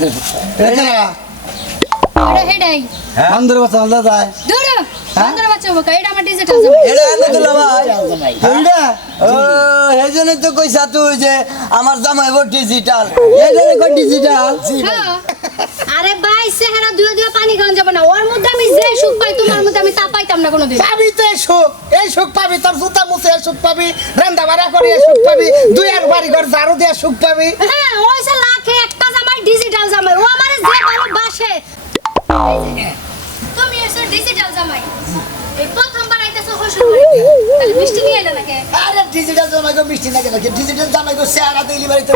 এটা হেডাই বান্দর বাচ্চা আলাদা যায় দৌড়ো বান্দর বাচ্চা বকা এটা আমার ডিজিটাল জামাই এটা আনন্দুল্লাহ ভাই এইটা ও এই জন্যই তো কইছা তুই যে আমার জামাই বড় ডিজিটাল এইটা কই ডিজিটাল হ্যাঁ। আরে ভাই চেহারা দুয়ে দুয়ে পানি খাওয়া যাবে না ওর মধ্যে আমি যে সুখ পাই তোমার মধ্যে আমি তা পাইতাম না কোনোদিন পাবি তো এই সুখ পাবি তোর জুতা মুছে এই সুখ পাবি রান্না বাড়া করে এই সুখ পাবি দুই আর বাড়ি ঘর ঝাড়ু দিয়ে সুখ পাবি হ্যাঁ ওইসে লাখে একটা জামাই ডিজিটাল জামাই ও আমারে যে ভালোবাসে তুমি এসে ডিজিটাল জামাই এই প্রথমবার আইতাছো হসুর করে তাহলে মিষ্টি নিয়ে এলে নাকি আরে ডিজিটাল জামাই গো মিষ্টি না কেন ডিজিটাল জামাই গো চেহারা দিলি বাড়ি তো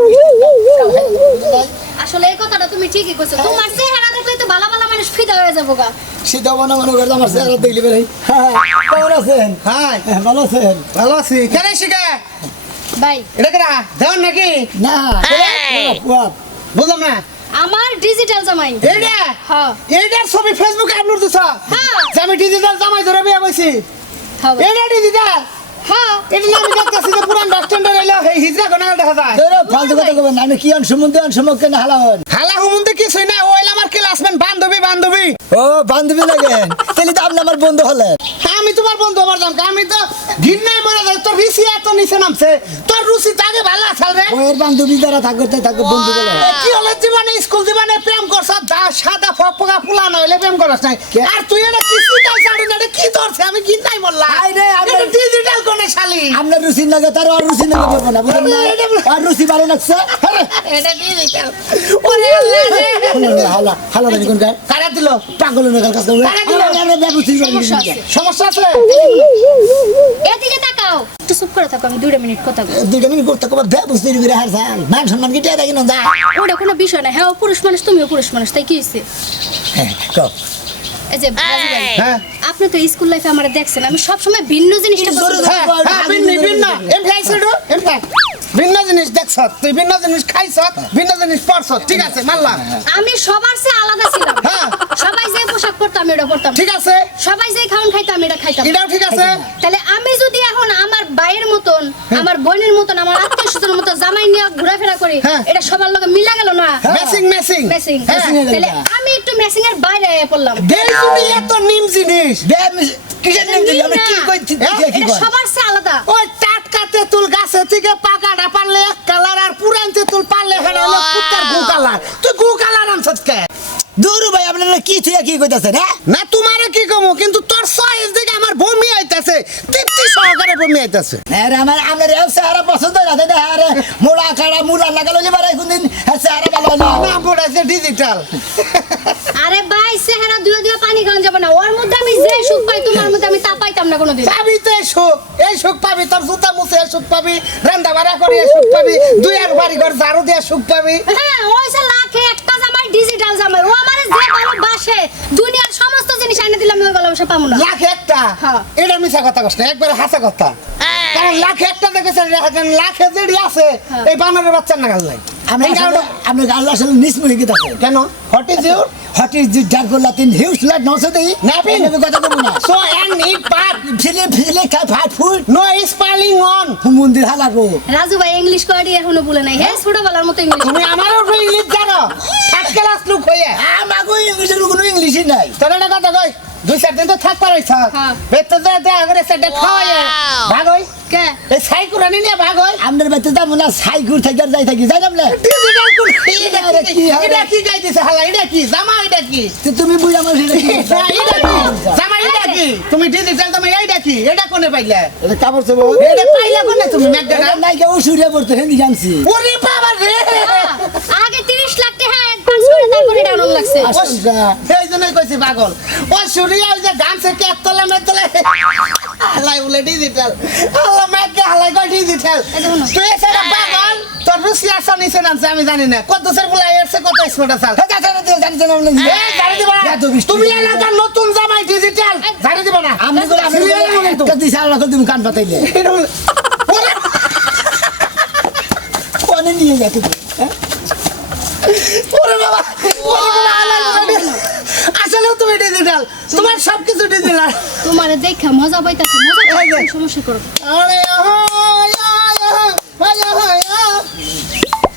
আসলে এই কথাটা তুমি ঠিকই কইছো তোমার চেহারা দেখলে তো ভালো ভালো মানুষ ফিদা হয়ে যাবো গা সিধা মনে মনে করে আমার চেহারা দিলি বাড়ি কেমন আছেন হ্যাঁ ভালো আছেন ভালো আছি কেন শিখে ভাই এটা কেনা দেওয়ার নাকি না বুঝলাম না আমার ডিজিটাল জামাই এইটা হ্যাঁ এইটার ছবি ফেসবুকে আপলোড দিছ হ্যাঁ যে আমি ডিজিটাল জামাই ধরে বিয়ে বইছি হবে এইটা ডিজিটাল হ্যাঁ এটা না আমি দেখতেছি যে পুরান বাস স্ট্যান্ডের এলো এই হিজরা কোনা দেখা যায় তোরা ফালতু কথা কবেন না আমি কি সম্বন্ধে সম্মুখে না হালান হালা হুমুন্দে কিছুই না ওইল আমার ক্লাসমেট বান্ধবী ও বান্ধবী লাগেন তাহলে তো আপনি আমার বন্ধু হলেন আমি তোমার বন্ধু আমার জামকা আমি তো ঘিন্নায় মরে যাই তোর রিসি এত নিচে নামছে তোর রুচি তাকে ভালো আছাল রে ওর বান্ধবী দ্বারা থাকতে থাকবে বন্ধু বলে কি হলো জীবনে স্কুল জীবনে প্রেম করছ সাদা ফকফকা ফুলা নইলে প্রেম করছ নাই আর তুই এটা কিছু তাই ছাড়ি না কি ধরছে আমি ঘিন্নাই মরলা আই রে, আমি- ডিজিটাল কোনে শালি আপনার রুচি লাগে তার আর রুচি লাগে বলবো না বুঝলেন না আর রুচি ভালো লাগছে এটা ডিজিটাল ওরে আল্লাহ রে হালা হালা নাকি কোন গায় কারা দিল পাগল না কাজ করে কারা দিল? আমরা ব্যবস্থা সমস্যা আছে। সমস্যা আছে এদিকে তাকাও একটু চুপ করে থাকো আমি 2 মিনিট কথা বলি দুইটা মিনিট করতে কবে ব্যবস্থা করে হারছাল মান সম্মান কি টিয়া দেখি না যা ওটা কোনো বিষয় না হ্যাঁ ও পুরুষ মানুষ তুমিও পুরুষ মানুষ তাই কি হয়েছে কও এই যে রাজু ভাই, হ্যাঁ আপনি তো স্কুল লাইফে আমার দেখছেন আমি সব সময় ভিন্ন জিনিসটা পছন্দ করি। হ্যাঁ হ্যাঁ ভিন্ন ভিন্ন জিনিস দেখছ তুই ভিন্ন জিনিস খাইছ ভিন্ন জিনিস পড়ছ ঠিক আছে মানলাম আমি সবার চেয়ে আলাদা ছিলাম হ্যাঁ। সবাই যে পোশাক পরতাম আমি ওটা পরতাম ঠিক আছে সবাই যে খাওন খাইতাম আমি এটা খাইতাম এটাও ঠিক আছে তাহলে আমি যদি এখন আমার ভাইয়ের মতন আমার বোনের মতন আমার আত্মীয় স্বজনের মতন জামাই নিয়ে ঘোরাফেরা করি হ্যাঁ। এটা সবার লগে মিলা গেল না মেসিং মেসিং হ্যাঁ তাহলে আমি একটু মেসিং এর বাইরে আয়া পড়লাম দেই তুমি এত নিম জিনিস কিসের নিম দিলি আমি কি কই কি এটা কই সবার চেয়ে আলাদা ওই টাটকা তেঁতুল গাছে থেকে পাকাটা পারলে এক কালার আর পুরান তেঁতুল পারলে এখানে হলো কুত্তার গু কালার তুই গু কালার আনছস কে দূর ভাই আপনারা কি থেকে কি কইতাছেন হ্যাঁ না তোমারে কি কমু কিন্তু তোর চয়েস দেখে আমার বমি আইতাছে তৃপ্তি সহকারে বমি আইতাছে আরে আমার সারা পছন্দ না দাদা আরে মোড়া কাড়া মুড়া লাগালো এবারে কোনদিন সারা ভালো না নাম পড়াইছে ডিজিটাল আরে ভাই চেহারা দুয়ে দুয়ে পানি খাওয়া যাবে না ওর মধ্যে আমি যে সুখ পাই তোমার মধ্যে আমি তা পাইতাম না কোনোদিন পাবি তো এই সুখ পাবি তোর জুতা মুছে এই সুখ পাবি রান্না বাড়া করে এই সুখ পাবি দুই আর বাড়ি ঘর ঝাড়ু দিয়ে সুখ পাবি হ্যাঁ ওইসে লাখে একটা জামাই ডিজিটাল জামাই ও আমারে যে ভালোবাসে দুনিয়ার সমস্ত জিনিস আইনে দিলাম ওই ভালোবাসা পাবো না লাখ একটা হ্যাঁ। এটা মিছা কথা কস না একবারে হাসা কথা কারণ লাখ একটা দেখেছে লাখে যেটি আছে হ্যাঁ। এই বানরের বাচ্চার নাগাল নাই আমি আপনি আল্লাহ আসলে নিসমুহি কি থাকে কেন what is your what is the dark latin huge light নসে দেই Napping? আমি কথা কব না সো এন্ড ইট বাট ফিলে খাই fat food no spelling on মন্দির হালাগো রাজু ভাই ইংলিশ করি এখনো বলে নাই হ্যাঁ ছোটবেলার মতো ইংলিশ তুমি আমারও উপরে ইংলিশ জানো থার্ড ক্লাস লোক হয়ে আমাগো ইংলিশের কোনো ইংলিশই নাই তোর একটা কথা কই 2-4 দিন তো থাক পারাইছ হ্যাঁ। বেতে দে দে আগরে সেটা খাওয়াই ভাগ হই কে এই সাইকুরানি নিয়ে ভাগ হই আমাদের বাড়িতে তো মনে সাইকুর থেকে আর যাই থাকি জানাম না ডিজিটাল কোন এটা কি হবে? এটা কি গাইতেছে হালা এটা কি জামা এটা কি তো তুমি বুঝ আমার সেটা কি হ্যাঁ, এটা কি জামা এটা কি তুমি ডিজিটাল তুমি এইটা কি এটা কোনে পাইলে এটা কাপড় চোপড় এটা পাইলা কোনে তুমি ম্যাগডা এটা নাই কেউ সুরিয়া পড়তে হিন্দি জানছি ওরে বাবা রে আগে 30 লাখ টাকা অ্যাডভান্স করে তারপরে ডাউনলোড লাগছে আচ্ছা এই জন্যই কইছি পাগল ও সুরিয়া ওই যে ডান্সে কে তলা মেতলে হালাই বলে ডিজিটাল আল্লাহ ম্যাগডা হালাই কই ডিজিটাল তুই এসে পাগল তোর রুসি আসা নিছে না আমি জানি না কত স্যার বলে এসে কত স্মার্ট সাল জানতে না এই জানি দিবা না তুমি এলাকার নতুন জামাই ডিজিটাল জানি দিবা না আমি করে আমি একটা দিশা আল্লাহ তুমি কান পাতাইলে ওরে কোনে নিয়ে যাচ্ছে ওরে বাবা আল্লাহ আসলে তুমি ডিজিটাল তোমার সবকিছু ডিজিটাল তোমারে দেখা মজা পাইতাছি মজা পাইতাছি সমস্যা করো আরে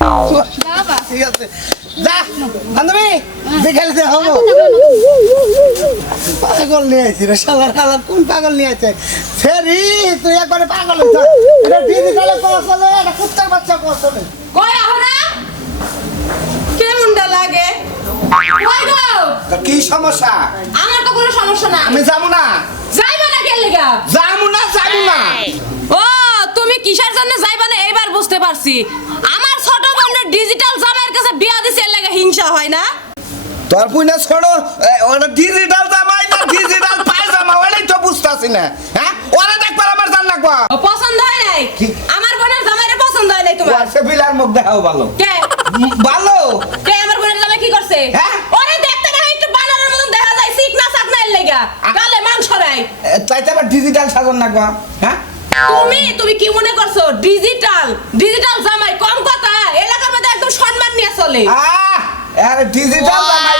বাবা ঠিক আছে যা বান্ধবী বিকেল দিয়ে হবো পাগল নিয়ে আইছি রে শালার শালার কোন পাগল নিয়ে আইছে ফেরি তুই একবারে পাগল হইছ এটা ডিজিটালে কোর্স হলো এটা কুত্তার বাচ্চা কোর্স হলো কই আহরা কেমনটা লাগে কই গো কি সমস্যা আমার তো কোনো সমস্যা না আমি যাবো না যাইবা না কেন লাগা যাবো না ও তুমি কিসের জন্য যাইবা না এইবার বুঝতে পারছি আমার ছোট বোনের ডিজিটাল জামাইয়ের কাছে বিয়া দিছে এর লাগা হিংসা হয় না তোর পুইনা ছোড়ো ওটা ডিজিটাল জামাই না ডিজিটাল পায়জামা ওটাই তো বুঝতাছি না হ্যাঁ ওরা দেখবার আমার জান লাগবো ও পছন্দ হয় নাই কি? আমার বোনের জামাইরে পছন্দ হয় নাই তোমার সে বিলার মুখ দেখাও ভালো কে ভালো কে আমার বোনের জামাই কি করছে হ্যাঁ? ওরে দেখতে না একটু বানানোর মতন দেখা যায় চিকনা চাকনা এর লাগা গালে মাংস নাই চাইতে আবার ডিজিটাল সাজন লাগবো হ্যাঁ তুমি কি মনে করছো ডিজিটাল জামাই কম কথা এলাকার মধ্যে একদম সম্মান নিয়ে চলে আরে ডিজিটাল জামাই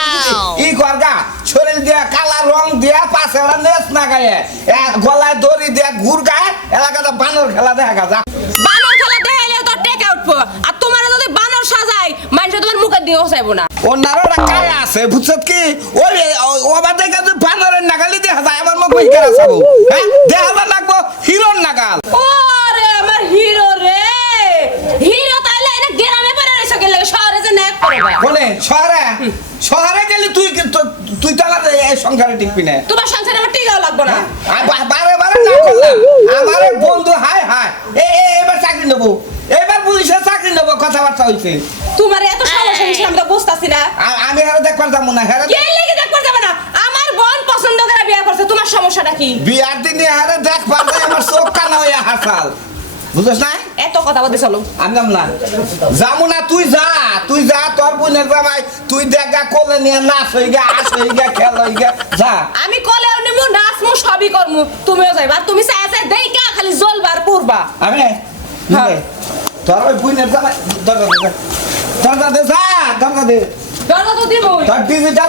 ই করগা শরীর দিয়া কালা রং দিয়া পাশে ওরা নেস না গায়ে গলায় দড়ি দিয়া ঘুর গায়ে এলাকাটা বানর খেলা দেখা যা বানর খেলা দেখাইলেও তো টেকা উঠবো আর তোমার যদি বানর সাজাই মানুষ তোমার মুখে দিয়েও চাইবো না ওনারও একটা কায় আছে বুঝছত কি ওই ওবার দেখে যে বানরের নাগালি দেখা যায় আমার মুখ বই কেরা চাবো হ্যাঁ দেখা লাগবো হিরোর নাগাল ওরে আমার হিরো রে হিরো তাইলে এটা গ্রামে পড়ে রইছে গেলে শহরে যে ন্যাক করবে কোনে শহরে গেলে তুই তো আমার এই সংসারে টিকবি না তোমার সংসারে আমার টিকাও লাগবে না বারে না করলাম আমার এক বন্ধু হাই এবার চাকরি নেবো এবার পুলিশের চাকরি নেবো কথাবার্তা হয়েছে তোমার এত সমস্যা হচ্ছে আমি তো বুঝতাছি না আমি আর দেখবার যাবো না হ্যাঁ কে লেগে দেখবার যাবে না আমার বোন পছন্দ করে বিয়ে করছে তোমার সমস্যাটা কি বিয়ার দিনে হারে দেখবার যাই আমার চোখ কানা হইয়া হাসাল বুঝছ না এত কথা বলতে চলো আমি যাম না যাবো না তুই যা তোর বোনের জামাই তুই দেখা কোলে নিয়ে নাচ হয়ে গে আস হয়ে গে খেল হয়ে গে যা আমি কলেও নিমু নাচমু সবই করমু তুমিও যাইবা আর তুমি চাই দেইকা খালি জ্বলবার পূর্বা আমি হ্যাঁ। তোর ওই বোনের জামাই দরজা দে দরজা তো দিব তোর ডিজিটাল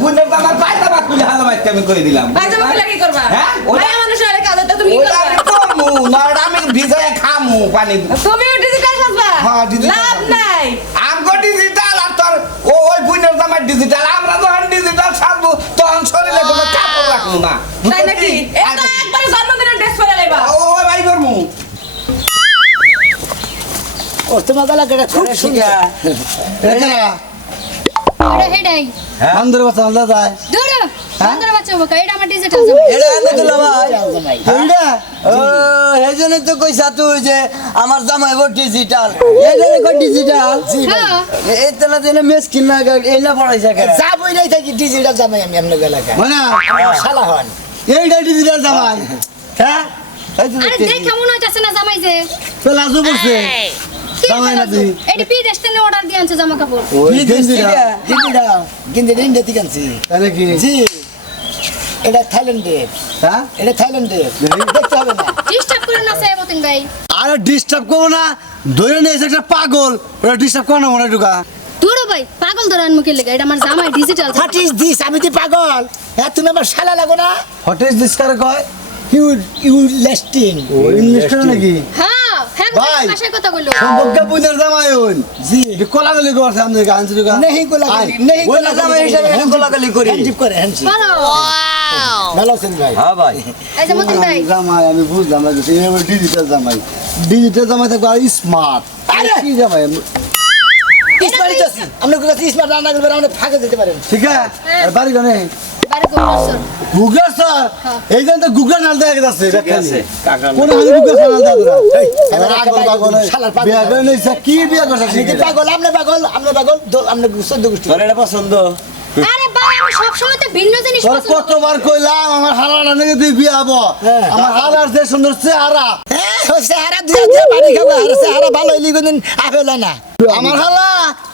বোনের জামাই পাইতা বা তুই হালা মাইতে আমি করে দিলাম ভাই জামা কি লাগি করবা হ্যাঁ? ভাই মানুষ হলে কাজ তো তুমি কি ওটা আমি করবা করমু নয়টা আমি ভিজায় খামু পানি তুমিও ডিজিটাল সাজবা হ্যাঁ, digital লাভ সাজবো। নাই আমগো ডিজিটাল আর তোর ওই বোনের জামাই ডিজিটাল আমরা যখন ডিজিটাল সাজবো তখন শরীরে কোনো কাপড় রাখবো না তাই নাকি এটা একবারে জন্মদিনের ড্রেস পরে লাইবা ওই ভাই করমু ও তোমার গলা কেটে খুব সুন্দর এটা হেডাই বান্দর বাচ্চা আলাদা যায় দৌড়ো বান্দর বাচ্চা বোকা এটা আমার ডিজিটাল জামাই এটা এনে দিলাম ভাই জামাই এইটা ও এই জন্যই তো কইছা তুই যে আমার জামাই বড় ডিজিটাল এইটা রে ডিজিটাল হ্যাঁ এই তেলা দিনে মেস কিনা এইলা পড়াইছে কেন যা বই নাই থাকি ডিজিটাল জামাই আমি এমন গলাকা মানে শালা হন এইটা ডিজিটাল জামাই হ্যাঁ এই তো আরে দেখ কেমন হইতাছে না জামাই যে প্লাজো পড়ছে কি জামাই না বলছো? তুই এটি পি রেস্টুরেন্টে অর্ডার দিয়ে আনছে জামা কাপড় ওই ডিজিটাল কিন্তু ইন্ডিয়া থেকে আনছি তাহলে কি জি এটা থাইল্যান্ডের হ্যাঁ এটা থাইল্যান্ডের দেখতে হবে না ডিস্টার্ব করে না সে মতিন ভাই আরে ডিস্টার্ব করবো না ধরে নিয়েছে একটা পাগল ওরা ডিস্টার্ব করো না মনে ঢুকা দৌড়ো ভাই পাগল ধরে আনমুখে লেগে এটা আমার জামাই ডিজিটাল হোয়াট ইজ দিস আমি তো পাগল হ্যাঁ তুমি আমার শালা লাগো না হোয়াট ইজ দিস কারে কয় ইউ ইউ লেস্টিং ও ইংলিশ করে নাকি হ্যাঁ হ্যাঁ ভাই। ভাষায় কথা বললো সম্পর্কে বুঝার জামাই হইন জি এটা কোলাগালি করছে আমাদের গান ঢুকা নেহি কোলাগালি, নেহি ওই জামাই হিসাবে এটা কোলাগালি করি হ্যান্ডশিপ করে হ্যান্ডশিপ বলো ভালো আছেন ভাই হ্যাঁ ভাই এই যে মতিন ভাই জামাই আমি বুঝলাম না ডিজিটাল জামাই থাকবে আর স্মার্ট আরে! কি জামাই স্মার্ট আছে আমরা কাছে স্মার্ট রান্না করবে আমরা ফাঁকে যেতে পারেন ঠিক আছে আর বাড়ি গানে বারে কোন গুগল স্যার এই জন্য তো গুগল নাল দেখা যাচ্ছে আছে, কাকা নাল। কোন হাতে গুগল স্যার নাল দেখা এই, এবার এবার আগল আগে পাগল শালার পাগল। বিয়া করে নিছে কি বিয়া করছে আমি তো পাগল আমরা পাগল আমরা 14 গোষ্ঠী এটা পছন্দ আরে ভাই আমি সব সময় তো ভিন্ন জিনিস তোর পছন্দ করি। কতবার কইলাম আমার হালার নাকি তুই বিয়া হবো হ্যাঁ। আমার হালার যে সুন্দর চেহারা হ্যাঁ ও চেহারা দুই বাড়ি খাওয়া আর চেহারা ভালো হইলি কোনদিন আপেল হয় না আমার হালা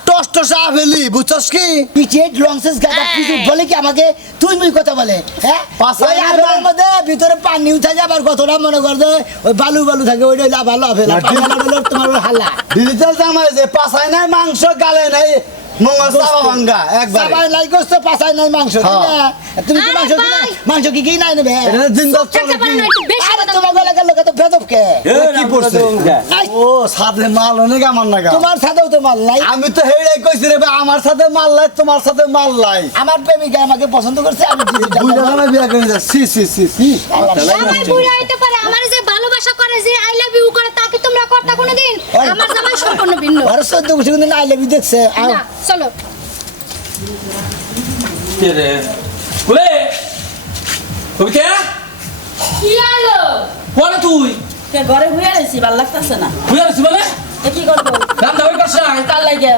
টস টস আফেলি বুঝছস কি পিচেট লংসেস গাদা কিছু বলে কি আমাকে তুই মুই কথা বলে হ্যাঁ পাশায় ওই না। আপেলের মধ্যে ভিতরে পানি উঠে যায় আবার কতটা মনে কর দে ওই বালু বালু থাকে ওইটা যা ভালো আপেল আর পানি হলো তোমার ওই হালা ডিজিটাল জামাই যে পাছায় নাই মাংস গালে নাই মঙ্গল সাবা ভাঙ্গা একবার সবাই লাই করতে পাছায় নাই মাংস তাই না? তুমি কি আরে মাংস কিনা ভাই। মাংস কি নাই নেবে এটা জিন্দল থাকতে চলে পারে কি না, একটু বেশি কথা তোমার এলাকার লোক এত বেদব কে কি পড়ছে আই, ও সাথে মাল অনেক আমার নাগা তোমার সাথেও তো মাল নাই আমি তো হেড়ে কইছি রে ভাই আমার সাথে মাল লাই তোমার সাথে মাল লাই আমার প্রেমিকা আমাকে পছন্দ করছে আমি digital বুঝা জামাই। না বিয়া করে যা সি সি সি সি জামাই বুড়া হইতে পারে, আমার যে ভালোবাসা করে, যে আই লাভ ইউ করে, তাকে তোমরা করতে কোনোদিন? আমার জামাই সম্পূর্ণ ভিন্ন। আরে 14 বছর কিন্তু আই লাভ ইউ দেখছে আও। না, চলো। কে রে কুলে কবিতা কি হলো? কোন তুই কে ঘরে হুইয়া রয়েছি, ভাল লাগতেছে না। বুঝা আছিস মানে তো কি করবো? রান্না হয়ে করছ না তার লাগে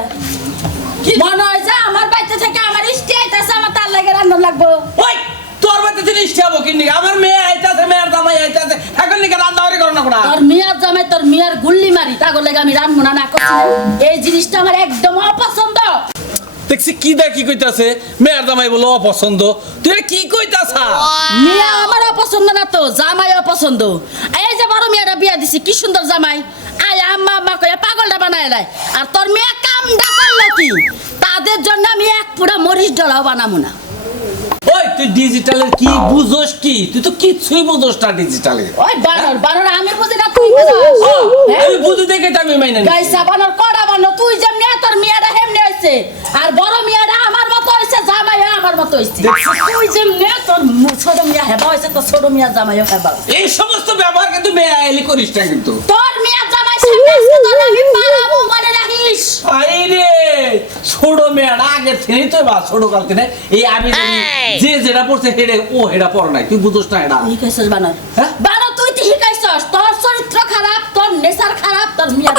মনে হয় যে আমার বাড়িতে থেকে আমার ইষ্টি আইতাছে, আমার তার লাগে রান্না লাগবো। ওই তোর বাড়িতে তুই ইষ্ট হবো কিনি আমার মেয়ে আইতাছে মেয়ের দামাই আইতাছে এখন নাকি রান্না হয়ে করো না কোনা তোর মিয়ার জামাই তোর মিয়ার গুল্লি মারি, তাগর লাগে আমি রান্না না করছি না। এই জিনিসটা আমার একদম অপছন্দ। দেখছি কি দেখি কইতাছে মেয়ের দামাই বলো অপছন্দ তুই এটা কি কইতাছা মিয়া আমার অপছন্দ না তো, জামাই অপছন্দ। এই যে বড় মিয়াটা বিয়া দিছি, কি সুন্দর জামাই, আয় আম্মা আম্মা কয়ে পাগলটা বানায় লাই। আর তোর মেয়ে কামডা করলো কি? তাদের জন্য আমি এক পুরা মরিচ ডলাও বানাবো না। ওই তুই ডিজিটালের কি বুঝোস কি তুই তো কিচ্ছুই বুঝোস না ডিজিটালে ওই বানর বানর আমি বুঝি না, তুই বুঝাস? হ্যাঁ? আমি বুঝি দেখে তো আমি মাইনা নিছি। গাইসা বানর কড়া বানর, তুই যেমনি তোর মিয়াটা হেমনি হইছে, আর বড় মিয়াটা আমার মতো হইছে, জামাই আমার মতো হইছে। তুই যেমনি তোর ছোট মিয়া হেবা হইছে, তোর ছোট মিয়া জামাইও হেবা হইছে। এই সমস্ত ব্যবহার কিন্তু মেয়ে আইলি করিস না কিন্তু তোর মিয়া জামাই সামনে আসলে তোর আমি পারাবো, মনে রাখিস। আইরে ছোট মেয়েটা আগে থেকেই তো বা ছোট কাল থেকে এই আমি যদি যে যেটা পড়ছে হেডে ও হেডা পড় নাই তুই বুঝোস না এটা শিখাইছস বানর? হ্যাঁ? বানর তুই তো শিখাইছস, তোর চরিত্র খারাপ, তোর নেশার খারাপ, তোর মিয়া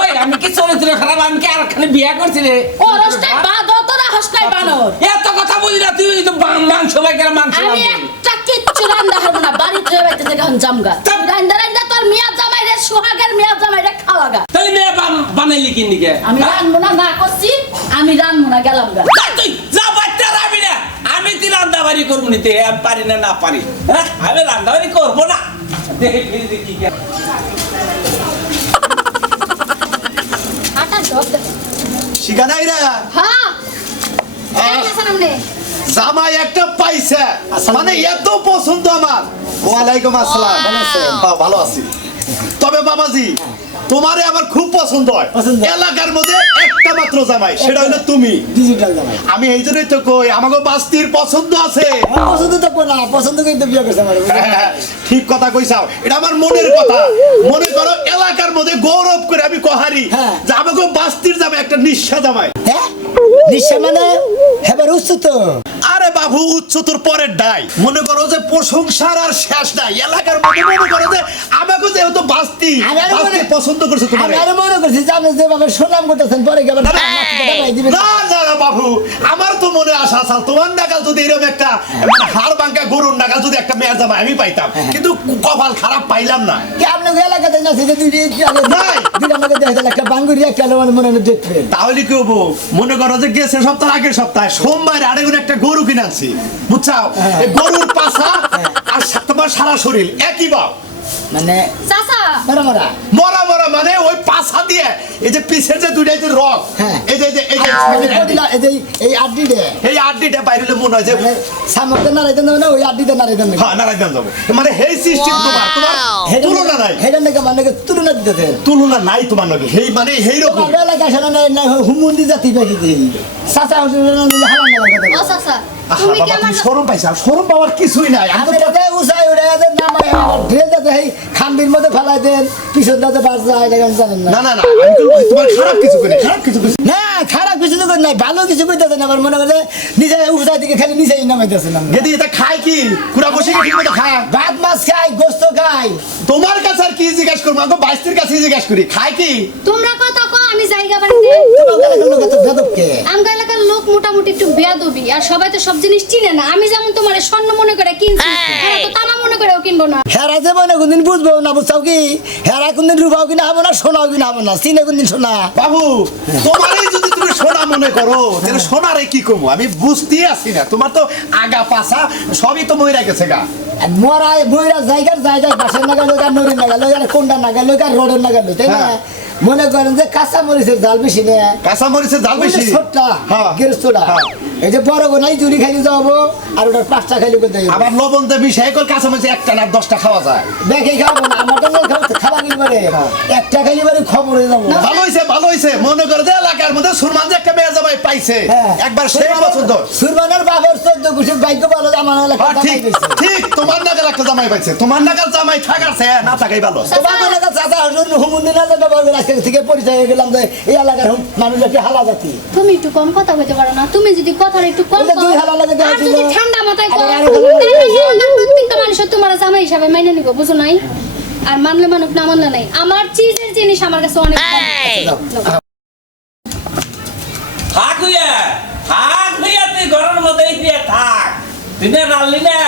ওই আমি কি চরিত্র খারাপ আমি কি আর খালি বিয়া করছি রে ও রস্তায় বাদ তোরা হস্তায় বানর। এত কথা বুঝি না তুই তো মাংস ভাই কেন মাংস আমি রাঁধবি? একটা কিচ্ছু রান্না করবো না, বাড়িতে বাইতে থেকে এখন জামগা। চাপ। রান্না রান্না তোর মিয়া জামাই রে, সোহাগের মিয়া জামাই রে খাওয়াগা। তাহলে মেয়ে বানাইলি কি নিকে আমি রান্না না করছি, আমি রান্না না গেলাম গা। তুই যা বাচ্চা রাবি না আমি তুই রান্না বাড়ি করবো নিতে আমি পারি না না পারি হ্যাঁ আমি রান্না বাড়ি করবো না দেখি কি আটা জব দে। শিখানাইরা হ্যাঁ, এই আছে সামনে। জামাই একটা পাইছে মানে এত পছন্দ আমার। ওয়ালাইকুম আসসালাম ভালো আছি তবে বাবাজি তোমারে আমার খুব পছন্দ হয় পছন্দ। এলাকার মধ্যে একটা মাত্র জামাই সেটা হলো তুমি ডিজিটাল জামাই আমি এই জন্যই তো কই আমাকে বাস্তির পছন্দ আছে আমার পছন্দ তো না পছন্দ কিন্তু বিয়ে করছে আমার হ্যাঁ, ঠিক কথা কইছাও এটা আমার মনের কথা মনে করো এলাকার মধ্যে গৌরব করে আমি কহারি হ্যাঁ। যে আমাকে বাস্তির জামাই একটা নিঃস্বা জামাই হ্যাঁ নিশ্চয় মানে হেবার উচ্চ তো আরে বাবু উচ্চতর পরের ডাই মনে করো যে প্রশংসার আর শেষ নাই এলাকার মধ্যে মনে করো যে আমাকে যেহেতু বাস্তি আমি আরো বাস্তি মনে- পছন্দ করছে তোমার আমি আরো মনে করছি যে আপনি যেভাবে সুনাম করতেছেন পরে কেমন দিবেন না না না বাবু আমার তো মনে আশা আছে তোমার নাগাল যদি এরকম একটা মানে হাড় ভাঙ্গা গরুর নাগাল যদি একটা মেয়ের জামাই আমি পাইতাম কিন্তু কপাল খারাপ পাইলাম না কি আপনি এলাকাতে না সেটা নাই। দুই আমাকে দেখা একটা বাঙ্গুরি একটা মনে মনে দেখবেন তাহলে কি হবো মনে করো যে গেছে সপ্তাহ আগের সপ্তাহে সোমবার আরেকজন একটা গরু কিনে আনছি বুঝছাও এই গরুর পাছা আর তোমার সারা শরীর একই বাপ মানে চাচা, মরা মরা মরা মরা মানে ওই পাছা দিয়ে এই যে পিছের যে দুইটাই যে রক হ্যাঁ। এই যে এই যে মানে কটিলা এই আড্ডি দে এই আড্ডিটা বাইরে মনে হয় যে মানে সামর্থ্য নাড়াইতেন না ওই আড্ডিতে নাড়াইতেন না হ্যাঁ নারায়ণ যাবো মানে হেই সিস্টেম তোমার তুলনা নাই হেডেন থেকে মানে তুলনা দিতেছেন তুলনা নাই তোমার নাকি হেই মানে হেই রকম আমার এলাকায় শোনা নাই হুমুন্দি জাতি পাখি দিই চাচা হালান ও চাচা, আহা, তুমি কি বাবা, আমার তুমি শরম পাইছা শরম পাওয়ার কিছুই নাই আমি তো আপনি উসাই উড়ে নামাই ঢেল যাতে এই খাম্বির মধ্যে ফেলাই দেন পিছন দাতে বাস যায় এটা কেন জানেন না না না না আমি তো তোমার খারাপ কিছু করি খারাপ কিছু করি না খারাপ কিছু তো নাই ভালো কিছু করতেছেন আমার মনে করে নিজে উসাই দিকে খালি নিজেই নামাইতেছেন গেদি এটা খায় কি পুরা বসে কি ঠিক খায় ভাত মাছ খাই গোস্ত খাই তোমার কাছে আর কি জিজ্ঞাসা করবো আমি বাইস্তির কাছে জিজ্ঞাসা করি খায় কি তোমরা কথা কও, আমি জায়গা বাড়িতে। তোমার এলাকার লোক এত বেদবকে আমগা এলাকার লোক মোটামুটি একটু বেয়াদবি, আর সবাই তো সব জিনিস চিনে না। আমি যেমন তোমার স্বর্ণ মনে করে কিনছি, এরা তো তামা মনে করেও কিনবো না। হেরা যে মনে কোনদিন বুঝবো না বুঝছাও কি হেরা কোনদিন রূপাও কিনা হবো না সোনাও কিনা হবো না চিনে কোনদিন সোনা বাবু তোমারই যদি তুমি সোনা মনে করো তাহলে সোনারে কি কমু আমি বুঝতেই আসি না তোমার তো আগা পাছা সবই তো মইরা গেছে গা মরাই বইরা জায়গার জায়গায় বাসের নাগা লোক আর নড়ির নাগা লোক আর কোনটা নাগা লোক আর রোডের নাগা লোক তাই না হ্যাঁ। মনে করেন যে কাঁচা মরিচের জাল বেশি নেয় কাঁচা মরিচের জাল বেশি ছোট্টা হ্যাঁ। গেরস্তটা হ্যাঁ। এই যে বড় গোনাই চুরি খাইলে যাবো আর ওটার 5টা খাইলে কোথায় আবার লবণ দিয়ে মিশাই করে কাঁচামরিচ একটা না 10টা খাওয়া যায়। দেখে খাবো না আমার তো খাওয়া গেলে পারে একটা খাইলে পারে খবর হয়ে যাবো ভালো হইছে মনে করে যে এলাকার মধ্যে সুরমান যে একটা মেয়ে জামাই পাইছে হ্যাঁ। একবার সেই পছন্দ। সুরমানের বাবার 14 কুশির ভাগ্য ভালো আমার এলাকা ঠিক ঠিক তোমার নাগাল একটা জামাই পাইছে, তোমার নাগাল জামাই থাকাছে না থাকাই ভালো। তোমার এলাকা চাচা হুজুর হুমুন্দিন আজকে থেকে পরিচয় হয়ে গেলাম যে এই এলাকার মানুষ একটি হালা জাতি। তুমি একটু কম কথা বলতে পারো না? তুমি যদি কথাটা একটু কম ওই যে দুই হালা লাগে আর দিল। যদি ঠান্ডা মাথায় কও, আরে তাহলে আমার প্রত্যেকটা মানুষ তোমার জামাই হিসাবে মাইনে নিব, বুঝো নাই? আর মানলে মানুক না মানলে নাই। আমার চিজের জিনিস আমার কাছে অনেক দাম। নাও। থাক হইয়া তুই ঘরের মধ্যেই দিয়ে থাক, তুই না রানলি না।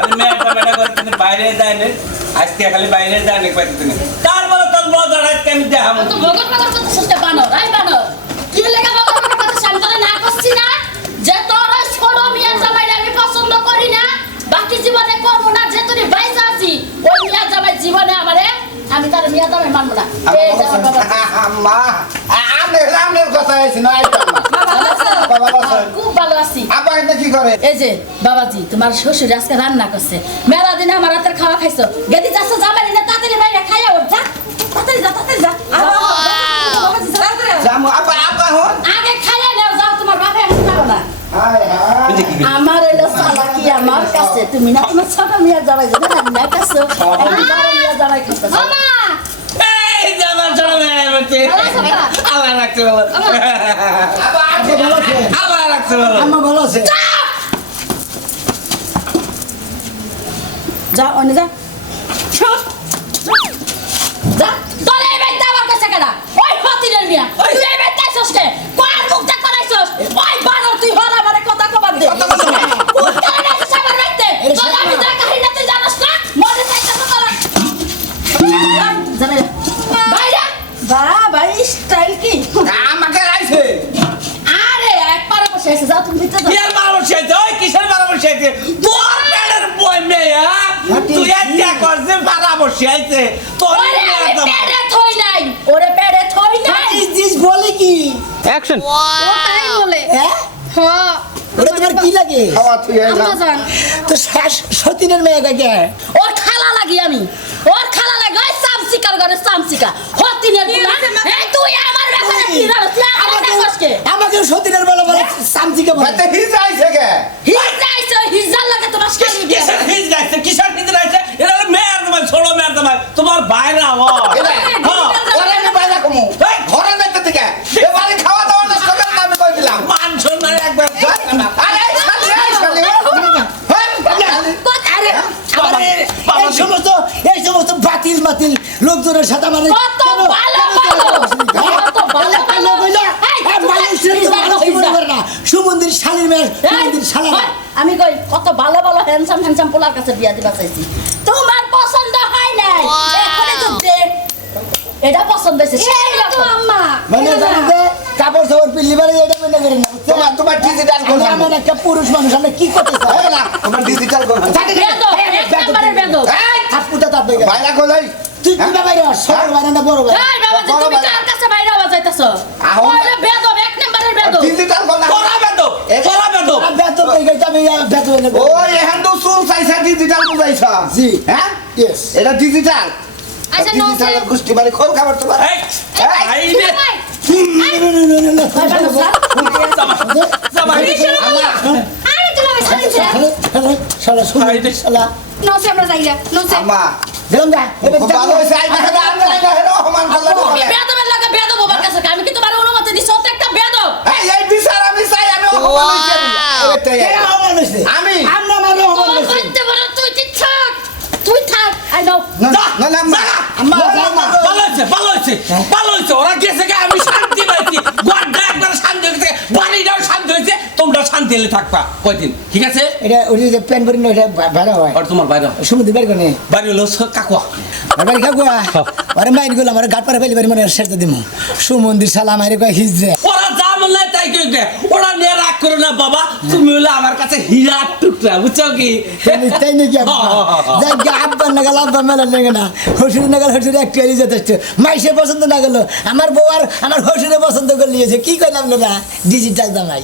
আমি মেয়েটা করে কিন্তু বাইরে যায় না, আজকে খালি বাইরে যায় না পাইতে তুমি। তারপরে তোর মজার আজকে আমি দেখাবো। তো বগর বগর কথা শুনতে বানর আই বানর কি লেখা বগর বগর কথা শান্তনা না করছি না যে তোর ওই ছোট মিয়া জামাইরে আমি পছন্দ করি না, বাকি জীবনে করব না। যে তুই বাইসা আছি ওই মিয়া জামাই জীবনে আমারে আমি তার মিয়া জামাই মানব না। এই যে আমার বাবা আম্মা আমের কথা আইছি না আইতাম না। ভালো আছো? বাবা ভালো আছো? খুব ভালো আছি। আপা এটা কি করে? এই যে বাবাজি তোমার শ্বশুর আজকে রান্না করছে, মেলা দিনে আমার হাতের খাওয়া খাইছো, গেদি যাচ্ছ জামাই না তাড়াতাড়ি বাইরে খাইয়া ওঠ, যা তাড়াতাড়ি যা তাড়াতাড়ি যা। বাবাজি, যা। জামু আপা হন। আগে খাইয়া নাও, যাও তোমার বাপে এখন খাও না। হায় হায়। আমার এলো সালাকি আমার কাছে, তুমি না তোমার ছোট মিয়া জামাই যাবে রান্না করছো, এখন বড় মিয়া জামাই খাচ্ছো। মামা এই যে আমার ছোট মেয়ে বলছে, আল্লাহ রাখছে ভালো, আল্লাহ রাখছে ভালো। আম্মা ভালো আছে? যা অনে যা যা তোর এই বেটা আমার কাছে কেডা? ওই ফতিরের মিয়া তুই এই বেটা আইছস কে? কোন মুখটা করাইছস? ওই বানর তুই হল আমারে কথা কবার দে। কথা কইছ না কোন কারণে আছিস আমার বাইতে? তোর আমি যা কাহিনী তুই জানাস না, মনে চাইছস তো তোরা জানে ভাইরা বা ভাই স্টাইল কি? আমাকে রাইছে। আরে একবার বসে আছে, যাও তুমি ভিতরে কি যাও। আর মারামারি হয়েছে? ওই কিসের মারামারি হয়েছে? তোর পেটের বই মেয়ে, তুই একটা করছে মারামারি হয়েছে। তোর ওরে মেয়ে আমি তো- পেড়ে থই নাই, ওরে পেড়ে থই নাই। জিস বলে কি ও তাই বলে। হ্যাঁ হ্যাঁ ওটা তোমার কি লাগে? খাওয়া তুই আম্মা জান তো সতীনের মেয়ে কাকে? ওর খালা লাগি আমি, ওর খালা লাগি ওই সামসিকার ঘরে সামসিকা হতিনের পুলা। এই তুই আমার ব্যাপারে কি জানিস? তুই আমার দেখছকে আমাকে সতীনের বলে বলে সামজিকে বলে। ভাইতে হিজ আইছে কে? হিজাইছে হিজার লাগে তোমার শালি বিয়ে। কিসের হিজ গাইছে? কিসের হিজ গাইছে? এরা হলো মেয়ের জামাই, ছোট মেয়ের জামাই। তোমার বাইরে আওয়াজ। এটা ওরে আমি বাইরে কমু। এই, ঘরে নাইতে থেকে এবারে খাওয়া দাওয়া নষ্ট করে না আমি কই দিলাম। মান সম্মান একবার আরে এই শালি এই শালি। আরে এই সমস্ত বাতিল মাতিল লোকজনের সাথে মানে কত ভালো ভালো কত ভালো ভালো সুমন্দির শালীর মেয়ে সুমন্দির শালা আমি কই কত ভালো ভালো হ্যান্ডসাম হ্যান্ডসাম পোলার কাছে বিয়া দিবা চাইছি, তোমার পছন্দ হয় নাই, এখনই তো দেখ এটা পছন্দ হয়েছে সেই তো রকম। আম্মা মানে জানেন যে কাপড় চাপড় পিল্লি বাড়ি এটা মনে করেন না তোমার ডিজিটাল কোন? আমার একটা পুরুষ মানুষ আমরা কি করতে চাই না তোমার ডিজিটাল কোন? বেদব, এক নম্বরের বেদব। এই থাপ্পুটা তার দেখে বাইরে কই? তুই কি বাইরে ছোট বাইরে না বড় বাইরে এই বাবাজি, তুমি কার কাছে বাইরে আওয়াজ যাইতাছো? আহো। ওরে বেদব, এক নম্বরের বেদব। ডিজিটাল কোন? তোরা বেদো, তোরা বেদো। বেতন দেখে আমি বেতন নেব ও এখান তো চুল চাইছা ডিজিটাল বুঝাইছা? জি। হ্যাঁ ইয়েস এটা ডিজিটাল। আচ্ছা ডিজিটাল নসে গোষ্ঠী বাড়ি খোল খাবার তোমার। এই, ভাই রে, জামাই। আরে তুমি আমি ছাড়িছে শালা শুনে শালা নসে আমরা যাইলা নসে আম্মা গেলাম না এবার খুব ভালো হয়েছে আই দেখে না আমরা না হেরো সমান করলে তুমি বেদবের লাগে বেদব ওর কাছে, আমি কি তোমার অনুমতি দিছি? ও তো একটা বেদব। এই বিচার আমি চাই আমি অপমান হইছি আমি আমরা মানে তোর করতে বড় তুই থাক আই নাও। যা, না না যা। আম্মা যাও না ভালো হয়েছে, ভালো হয়েছে, ভালো হয়েছে। ওরা গেছে গে, আমি শান্তি পাইছি। গড়টা একবার শান্তি হয়েছে, বাড়িটাও শান্তি হয়েছে। তোমরা শান্তি হলে থাকবা কয়দিন, ঠিক আছে? এটা ওই যে প্যান পরি না এটা ভাড়া হয় আর তোমার বাইরে সমুদ্র বের করে বাড়ি হলো কাকুয়া। বাড়ি কাকুয়া আরে মাইর গুলো আমার গাট পারে ফেলি বাড়ি মানে সেরতে দিমু সুমন্দির শালা মাইরে কয় হিজরে ওরা যা বললে তাই কইতে, ওরা নিয়ে রাগ করো না বাবা। তুমি হলে আমার কাছে হীরার টুকরা, বুঝছো কি? তাই নাকি যাই আব্বা নাগাল আব্বা মেলা লাগে না হসুর নাগাল হসুর একটু এলি যথেষ্ট মাইসে পছন্দ না গেল আমার বউ আর আমার হসুরে পছন্দ করে নিয়েছে কি করলাম না ডিজিটাল জামাই